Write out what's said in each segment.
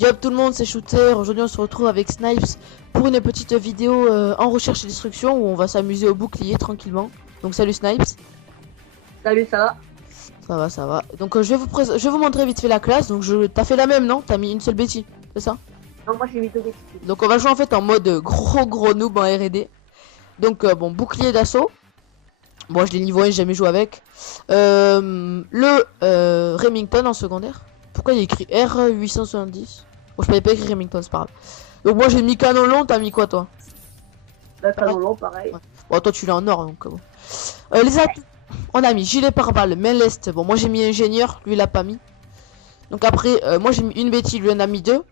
Yo tout le monde, c'est Shooter. Aujourd'hui on se retrouve avec Snipes pour une petite vidéo en recherche et destruction où on va s'amuser au bouclier tranquillement. Donc salut Snipes. Salut, ça va? Ça va, ça va. Donc je vais vous montrer vite fait la classe. Donc t'as fait la même, non? T'as mis une seule bêtise, c'est ça? Non, moi j'ai mis deux bêtises. Donc on va jouer en fait en mode gros noob en R&D. Donc bon, bouclier d'assaut. Bon, je l'ai niveau 1, j'ai jamais joué avec. Remington en secondaire. Pourquoi il y a écrit R870? Bon, je savais pas écrit Remington, c'est pas grave. Donc moi j'ai mis canon long, t'as mis quoi toi? Bah, canon long, pareil. Ouais. Bon, toi tu l'as en or donc bon. Les atouts, on a mis gilet pare-balles, main lest. Bon, moi j'ai mis ingénieur, lui il a pas mis. Donc après, moi j'ai mis une bêtise, lui en a mis deux.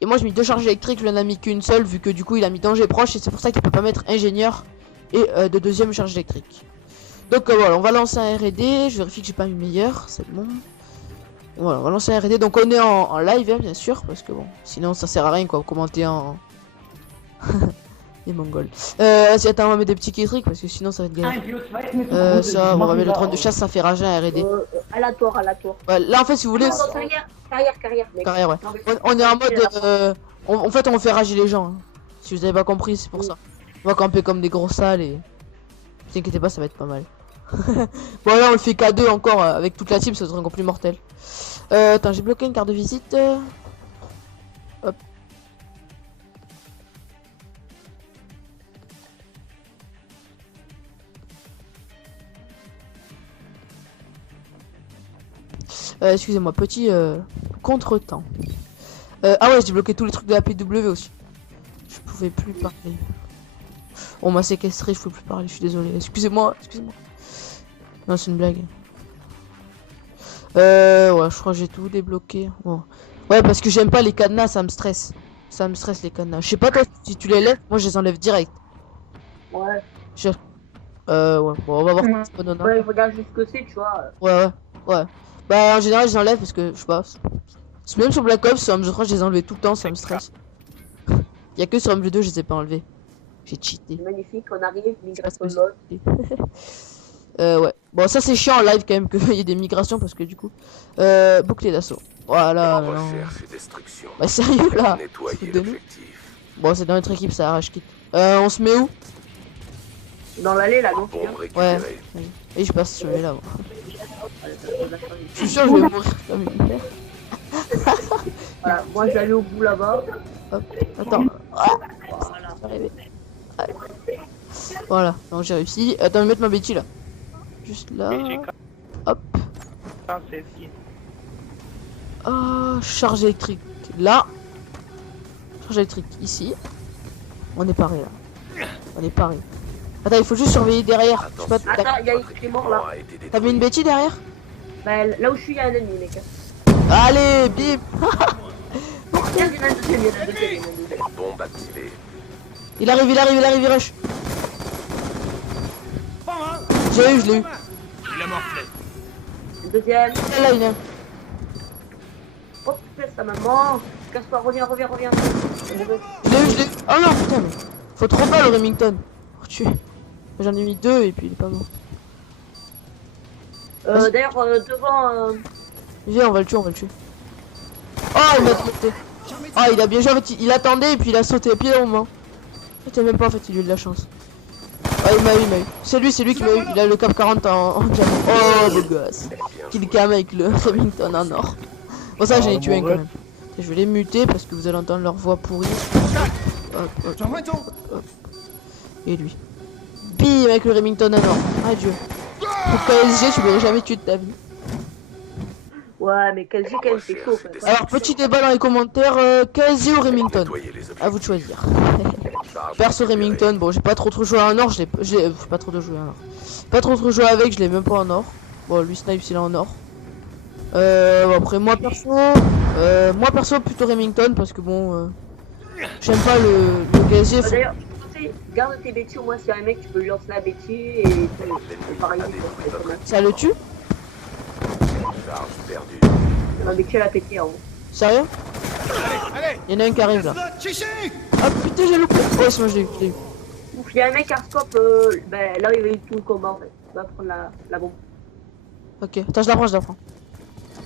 Et moi j'ai mis deux charges électriques, lui en a mis qu'une seule, vu que du coup il a mis danger proche. Et c'est pour ça qu'il peut pas mettre ingénieur et de deuxième charge électrique. Donc voilà, on va lancer un R&D. Je vérifie que j'ai pas mis meilleur, c'est bon. Voilà, on va lancer un R&D. Donc on est en live, hein, bien sûr, parce que bon, sinon ça sert à rien quoi, commenter en. Les mongols. Attends, on va mettre des petits kétriques parce que sinon ça va être galère. Ça, on va mettre le drone de chasse, ça fait rager un R&D. À la tour. Ouais, là en fait, si vous voulez. Non, carrière, mec. Carrière, ouais. Non, mais On est en mode. En fait, on fait rager les gens. Hein. Si vous avez pas compris, c'est pour ça. On va camper comme des gros salles et. Ne vous inquiétez pas, ça va être pas mal. Bon, là on le fait K2 encore avec toute la team, ça serait encore plus mortel. Attends, j'ai bloqué une carte de visite. Hop. Excusez-moi, petit contretemps. Ah ouais, j'ai bloqué tous les trucs de la PW aussi. Je pouvais plus parler. On m'a séquestré, je peux plus parler, je suis désolé. Excusez-moi, excusez-moi. Non, c'est une blague. Ouais, je crois que j'ai tout débloqué. Bon. Ouais, parce que j'aime pas les cadenas, ça me stresse. Ça me stresse les cadenas. Je sais pas toi si tu les lèves, moi je les enlève direct. Ouais. Ouais, bon, on va voir. Ouais, je regarde juste ce que c'est, tu vois. Ouais. Bah en général, je les enlève parce que je sais pas. C'est même sur Black Ops, sur MG3, je les enlevais tout le temps, ça me stresse. Il y a que sur MG2, je les ai pas enlevés. J'ai cheaté. Magnifique, on arrive, migration de mode. Ouais. Bon, ça c'est chiant en live quand même qu'il y ait des migrations parce que du coup. Bouclier d'assaut. Voilà. Bah sérieux là. Bon, c'est dans notre équipe, ça arrache quitte. On se met où? Dans l'allée là, non? Ouais. Et je passe sur les là. Je suis sûr que je vais mourir comme une merde. Voilà, moi j'allais au bout là-bas. Hop, attends. Voilà, donc j'ai réussi. Attends, je vais mettre ma bêtise là. Juste là. Hop. Oh, charge électrique. Là. Charge électrique ici. On est paré là. On est paré. Attends, il faut juste surveiller derrière. Je sais pas, attends, il y a une mort là. T'as mis une bêtise derrière? Bah là où je suis, il y a un ennemi, mec. Allez, bim. Bombe activée. Il arrive, il rush. J'ai eu, je l'ai eu. Il a morflé. Deuxième. Là, il est. Oh putain, ça maman. Casse-toi, reviens. Je l'ai eu. Oh non, putain, mais. Faut trop pas le Remington. Pour tuer. J'en ai mis deux et puis il est pas mort. D'ailleurs, devant. Viens, on va le tuer. Oh, il m'a sauté. Oh, il a bien joué. En fait, il attendait et puis il a sauté pied au moment. Putain, même pas en fait, il a eu de la chance. Oh, il m'a eu. C'est lui qui m'a eu. Il a le cap 40 en diamant. Oh, beau gosse. Kill cam avec le Remington en or. Bon, ça, j'en ai tué un quand même. Je vais les muter parce que vous allez entendre leur voix pourrie. Hop. Et lui. Bim avec le Remington en or. Adieu. Pour KSG, tu m'aurais jamais tué de ta vie. Ouais, mais KSG, quand même, c'est chaud. Alors, petit débat dans les commentaires, KSG ou Remington? À vous de choisir. Perso Remington, bon, j'ai pas trop joué en or, j'ai pas trop de jouer en or. Pas trop joué avec, je l'ai même pas en or. Bon, lui Snipes il est en or. Après moi perso plutôt Remington parce que bon, j'aime pas le KSG. D'ailleurs, garde tes bêtises, au moins si y a un mec tu peux lui lancer la bêtise et pareil. Ça le tue? La bêtise elle a pété en haut. Sérieux? Il y en a un qui arrive là. Ah putain j'ai loupé. Oh c'est moi je l'ai eu. Ouf, il y a un mec à scope, ben là il va y tout le combat en fait. Il va prendre la bombe. Ok, attends je la prends.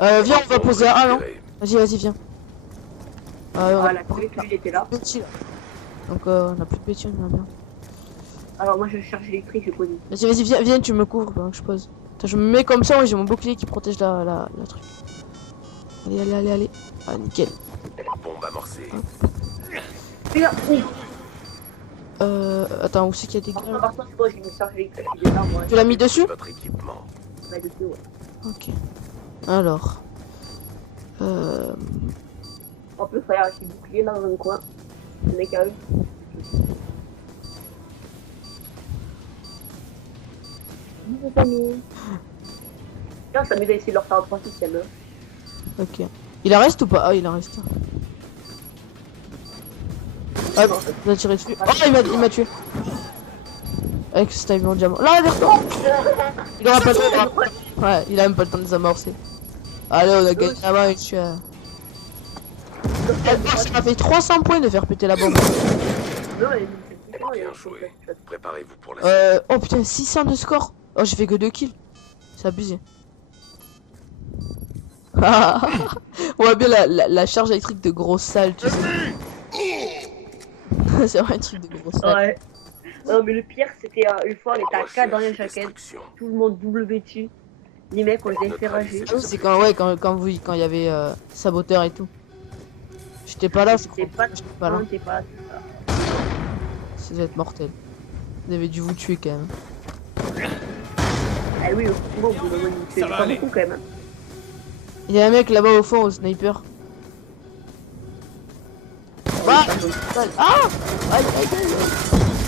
Viens on va poser à A non? Vas-y viens. Ah, on a Voilà, lui, il était là. plus de Betty, là. Donc on a plus de Betty, on est bien. Alors moi je charge électrique, je pose. Vas-y, vas-y, viens, tu me couvres pendant que je pose. Attends, je me mets comme ça, ouais, j'ai mon bouclier qui protège la truc. Allez. Ah, nickel. Bombe amorcée. Regarde, Attends, où c'est qu'il y a des en gars? partant, c'est moi, j'ai une charge électrique déjà, moi. Tu l'as mis dessus? Votre équipement. Ouais, dessus, ouais. Ok. Alors. En plus, frère, j'ai bouclier là dans le coin. Le mec arrive. Tiens, ça m'aide à essayer de leur faire un 3 système. Ok. Il en reste ou pas? Ah, il en reste. Ah non, il a tiré dessus. Oh, il m'a tué. Avec ce timing en diamant. Là, derrière toi. Il aura pas le temps. Ouais, il a même pas le temps de désamorcer. Allez, on a gagné la main, tu as. Ça m'a fait 300 points de faire péter la bombe. Bien joué. Préparez-vous pour la suite. Oh putain, 600 de score. Oh, j'ai fait que 2 kills. C'est abusé. On voit bien la charge électrique de grosse salle, tu sais. C'est vraiment un truc de grosse salle. Ouais. Non, mais le pire, c'était une fois, on était à 4 dans les jaquettes. Tout le monde double vêtu. Les mecs, on les a fait rager. C'est quand, ouais, quand il y avait saboteur et tout. J'étais pas là, J'étais pas pas là. Non, t'es pas là. Ça devait être mortel. Vous avez dû vous tuer quand même. Ah oui, au bout d'un moment, c'est pas beaucoup quand même. Il y a un mec là-bas au fond, au sniper. Ah! Ah! Aïe, aïe, aïe,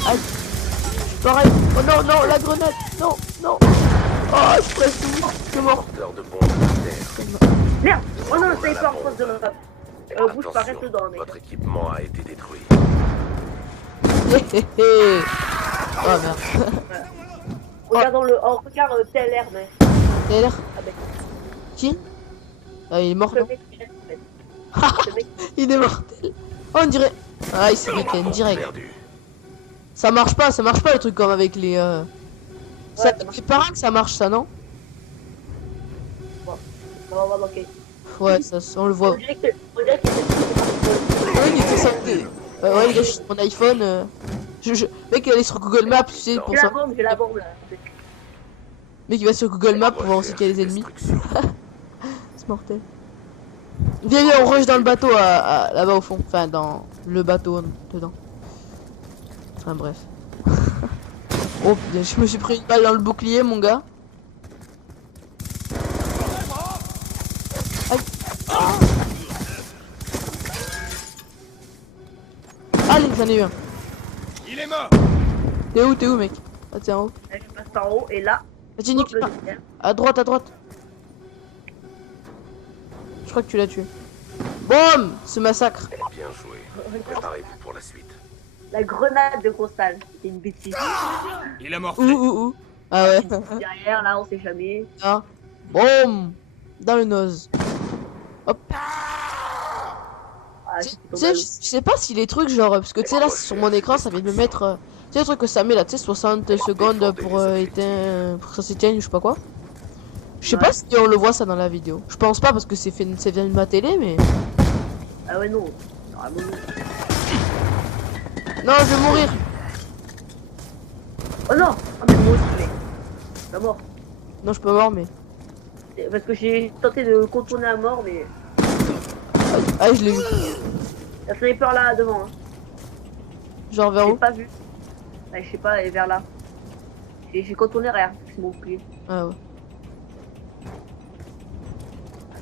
aïe. Pareil. Oh non, non, la grenade. Non, non. Oh, je suis presque mort. Je suis mort. Porteur de bombes militaires. Merde! Oh non, c'est pas en face de l'autre. Bouge pas, reste dedans, mec. Votre équipement a été détruit. Hé hé hé. Oh merde. Regarde dans le. Oh, regarde TLR, mec. TLR. Ah ben, Qui? Ah, il est mort. le Non mec, il reste, en fait. Le mec, Il est mortel. Oh, on dirait. Ah, il s'est fait direct. Perdu. Ça marche pas le truc comme avec les. Ça, Ouais, c'est pas que ça marche, ça, non? bon, on va manquer. Ouais, ça, on le voit. On dirait que c'est Ouais, il était sorti. Ouais, il est sur mon iPhone. Mec, il allait sur Google Maps, tu sais, pour ça. J'ai la bombe là. Mec, il va sur Google Maps pour voir aussi qu'il y a les ennemis. C'est mortel. Viens, on rush dans le bateau là-bas au fond. Enfin, dans le bateau dedans. Enfin, bref. Oh putain, je me suis pris une balle dans le bouclier, mon gars. Aïe. Allez, j'en ai eu un. Il est mort. T'es où, mec? Ah, t'es en haut. Je passe par haut et là, Vas-y, nique. le deuxième. À droite, à droite. Je crois que tu l'as tué. Boum! Ce massacre. Bien joué. Préparez-vous pour la suite. La grenade de Constal, c'était une bêtise. Il est mort. Où? Ah ouais. Derrière, là, on sait jamais. Ah. Boum! Dans le nose. Hop. Ah, Tu c'est sais, je sais pas si les trucs genre. Parce que tu sais, là, sur mon écran, ça vient de me mettre. Tu sais, le truc que ça met là, tu sais, 60 secondes pour éteindre. Pour que ça s'éteigne, je sais pas quoi. Je sais pas si on le voit ça dans la vidéo. Je pense pas parce que c'est vient de ma télé, mais. Ah ouais, non. Normalement, non. Non, je vais mourir. Oh non! Ah, mais moi aussi, mec. La mort. Non, je peux mort, mais. Parce que j'ai tenté de contourner à mort, mais. Ah, je l'ai vu. La sniper là devant. Hein. Genre vers J'ai où? pas vu. Ouais, je sais pas, elle est vers là. J'ai contourné rien, c'est mon pied. Ah ouais.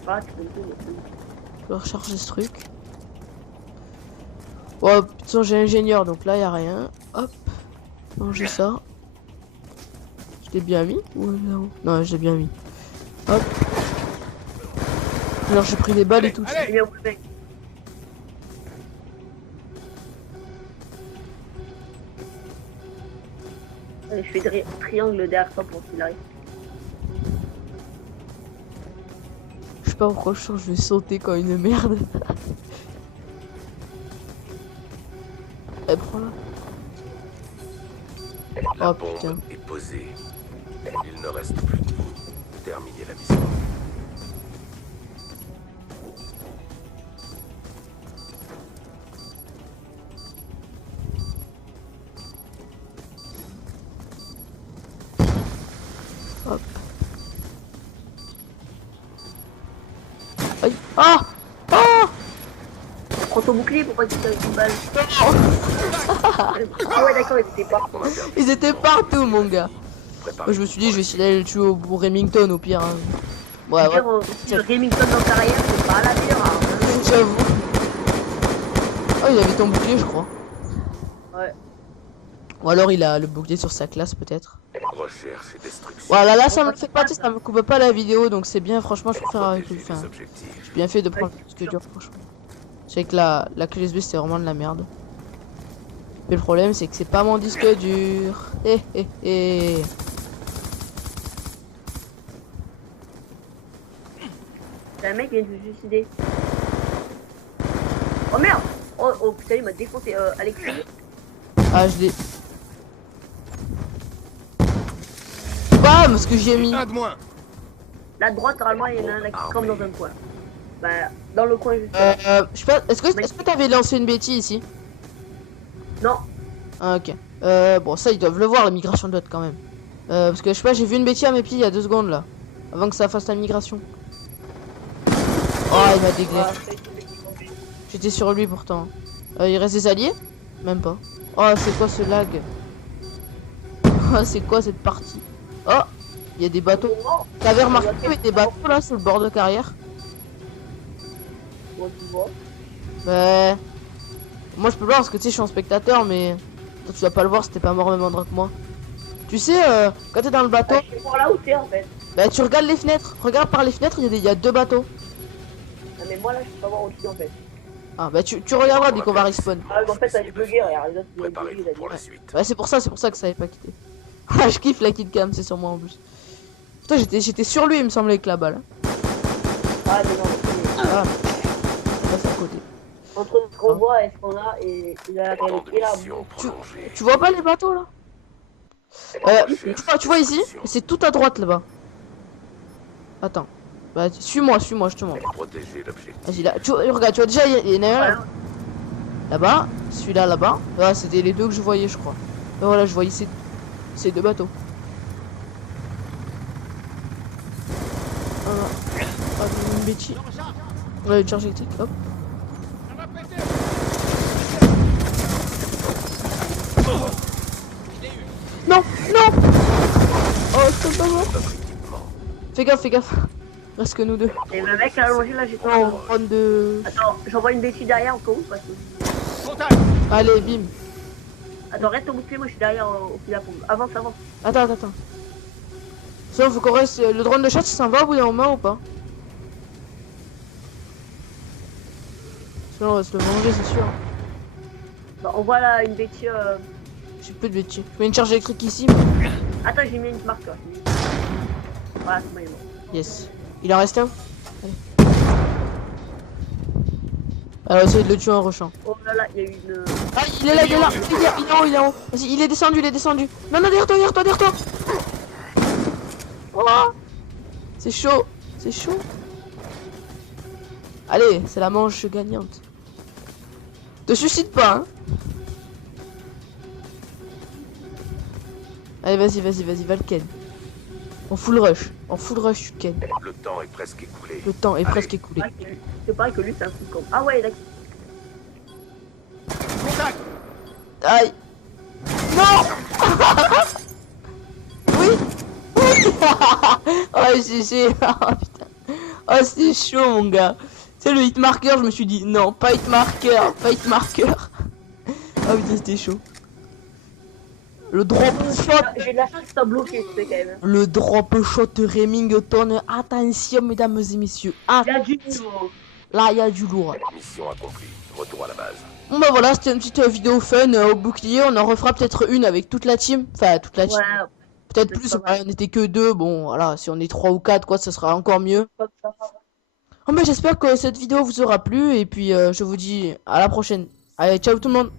Voilà, tu peux me dire. Je vais recharger ce truc. Oh, de toute façon, j'ai ingénieur, donc là, y a rien. Hop. Manger ça. Je l'ai bien mis ou non? Non, je l'ai bien mis. Hop. Alors, j'ai pris des balles et tout. J'ai mis un coup de bec. Allez, je fais triangle derrière toi pour qu'il arrive. Je sais pas pourquoi je sens que je vais sauter comme une merde. Eh, prends-la. La Oh, bombe putain. est posée. Il ne reste plus que vous. Terminez la mission. Ah. Ah. Prends ton bouclier, pourquoi tu t'as une balle? Ah ouais, d'accord, ils étaient pas. On a perdu. Ils étaient partout, mon gars. Préparez. Moi, je me suis dit, je vais essayer d'aller le tuer au Remington au pire. Hein. Ouais, ouais, Dire, aussi, le Remington dans carrière, c'est pas la meilleure arme. Hein. j'avoue. Oh, il avait ton bouclier, je crois. Ouais. Ou alors il a le bouclier sur sa classe, peut-être. Recherche et destruction. Voilà, là, ça me fait pas, tu sais, ça me coupe pas la vidéo, donc c'est bien, franchement, je préfère avec le Protéger fin. les objectifs. J'ai bien fait de prendre le disque dur, franchement. C'est que la clé USB, c'était vraiment de la merde. Mais le problème, c'est que c'est pas mon disque dur. Eh, eh, eh. C'est un mec qui vient de se suicider. Oh merde! Oh putain, il m'a défoncé. Alexis? Ah, je l'ai. Bam, ce que j'ai mis. Un de moins. Là, à droite, normalement, il y en a un là qui campe dans un coin. Bah, dans le coin juste là. Je sais pas, est-ce que t'avais lancé une bêtise ici? Non. Ah, ok. Bon, ça, ils doivent le voir, la migration de quand même. Parce que je sais pas, j'ai vu une bêtise à mes pieds il y a 2 secondes là. Avant que ça fasse la migration. Oh, il m'a déglé. J'étais sur lui pourtant. Il reste des alliés? Même pas. Oh, c'est quoi ce lag? Oh, c'est quoi cette partie? Oh, il y a des bateaux. T'avais remarqué qu'il y avait des bateaux là sur le bord de carrière? Ouais, tu vois. Ouais. Moi je peux le voir parce que tu sais, je suis en spectateur, mais toi tu vas pas le voir si t'es pas mort au même endroit que moi. Tu sais, quand t'es dans le bateau, Je vais voir là où t'es en fait. bah tu regardes les fenêtres. Regarde par les fenêtres, il y a 2 bateaux. Ah, mais moi là, je peux pas voir où tu es en fait. Ah bah tu regarderas dès qu'on va respawn. Ah, mais en fait, ça a bugué, regarde. Les autres, ils ont bugué, Préparez-vous il a dit. pour la suite. Ouais, c'est pour ça que ça avait pas quitté. Ah, je kiffe la kill cam, c'est sur moi en plus. Putain, j'étais sur lui, il me semblait, avec la balle. Ah, mais non, mais Ah, là c'est à côté. entre ce qu'on voit et ce qu'on a, et la Temps de réalité là. mission prolongée. Tu vois pas les bateaux là? Tu vois ici? C'est tout à droite là-bas. Attends. Bah suis-moi, je te montre. Protéger l'objectif. Vas-y là, regarde, tu vois déjà, il y en a un Ouais. là-bas, celui-là là-bas. Ah, c'était les 2 que je voyais, je crois. Et voilà, je voyais ces 2 bateaux. Voilà. Ah, une bêtise. Ouais, une charge électrique, hop. Non, non. Oh, c'est pas mort. Notre équipement. Fais gaffe. Reste que nous 2. Et le mec à allongé là, j'ai Oh, on prend de... Attends, j'envoie une bêtise derrière au cas où, parce que. Allez, bim. Attends, reste au bouclier, moi je suis derrière au fil à pompe. Avance. Attends. Sinon, faut qu'on reste... Le drone de chasse, ça s'en va au bout d'un moment ou pas? Sinon, on va se le manger, c'est sûr. Bah, on voit là une bêtise. J'ai plus de bêtises. Je mets une charge électrique ici. Attends, j'ai mis une marque là. Voilà, c'est bon, il est mort. Yes. Il en reste un? Allez. Alors, essayer de le tuer en rushant. Oh là là, il y a eu une. Ah, il est là. Il est en haut. Vas-y, il est descendu. Non, derrière toi. Oh, c'est chaud. Allez, c'est la manche gagnante. Te suicide pas, hein. Allez, vas-y, va le ken. En full rush, tu ken. Le temps est presque écoulé. Le temps est presque écoulé. C'est pareil que lui, c'est un truc comme. Ah ouais, d'accord. Aïe. Non. Oui. Oh, GG. Oh, putain. Oh, c'est chaud, mon gars. C'est le hit marker, je me suis dit, non, pas hit marker. Oh, putain, c'était chaud. Le drop shot. J'ai de la chance que ça bloqué, tu sais quand même. Le drop shot Remington. Attention, mesdames et messieurs. Il y a du niveau. Là, il y a du lourd. Mission accomplie. Retour à la base. Bon bah voilà, c'était une petite vidéo fun au bouclier. On en refera peut-être une avec toute la team. Enfin, toute la team. Ouais, Peut-être c'est plus, pas mal. on n'était que 2. Bon, voilà, si on est 3 ou 4, quoi, ça sera encore mieux. Oh, mais j'espère que cette vidéo vous aura plu. Et puis, je vous dis à la prochaine. Allez, ciao tout le monde.